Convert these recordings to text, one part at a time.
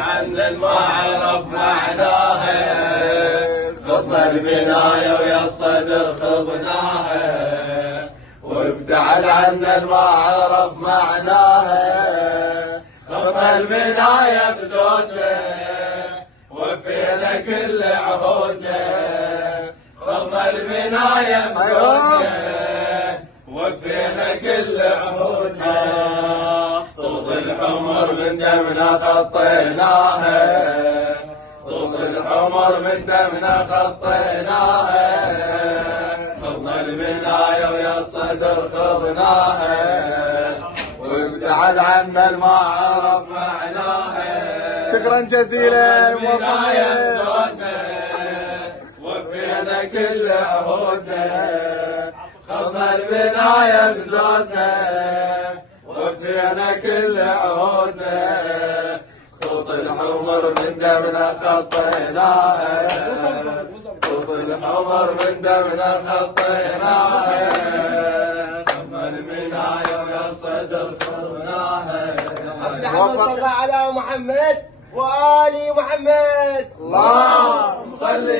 عن ما عرف معناها، خضنا البناية ويا الصدر خضناها، وابتعد عنا ما عرف معناها، خضنا البناية بزودنا وفينا كل عهودنا، خضنا البناية بزودنا وفينا كل عهودنا، صوت الحمر من دمنا خطيناها، صوت الحمر من دمنا خطيناها، خضنا البناية ويا الصدر خضناها، وابتعد عنا ما عرف معناها. شكرا جزيلا موفقين وفينا كل عهودنا، خضنا البناية بزودنا وفينا كل عهودنا، خطوط الحمر من دمنا خطيناها، خطوط الحمر من دمنا خطيناها، خضنا البناية ويا الصدر خضناها. صل على محمد وآل محمد. اللهم صل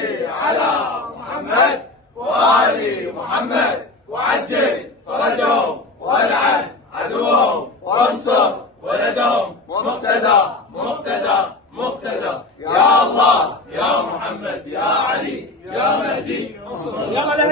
على محمد وآل محمد، وعجل فرجهم والعن عدوهم وانصر ولدهم، مقتدى مقتدى مقتدى، يا الله يا محمد يا علي يا مهدي انصر. يلا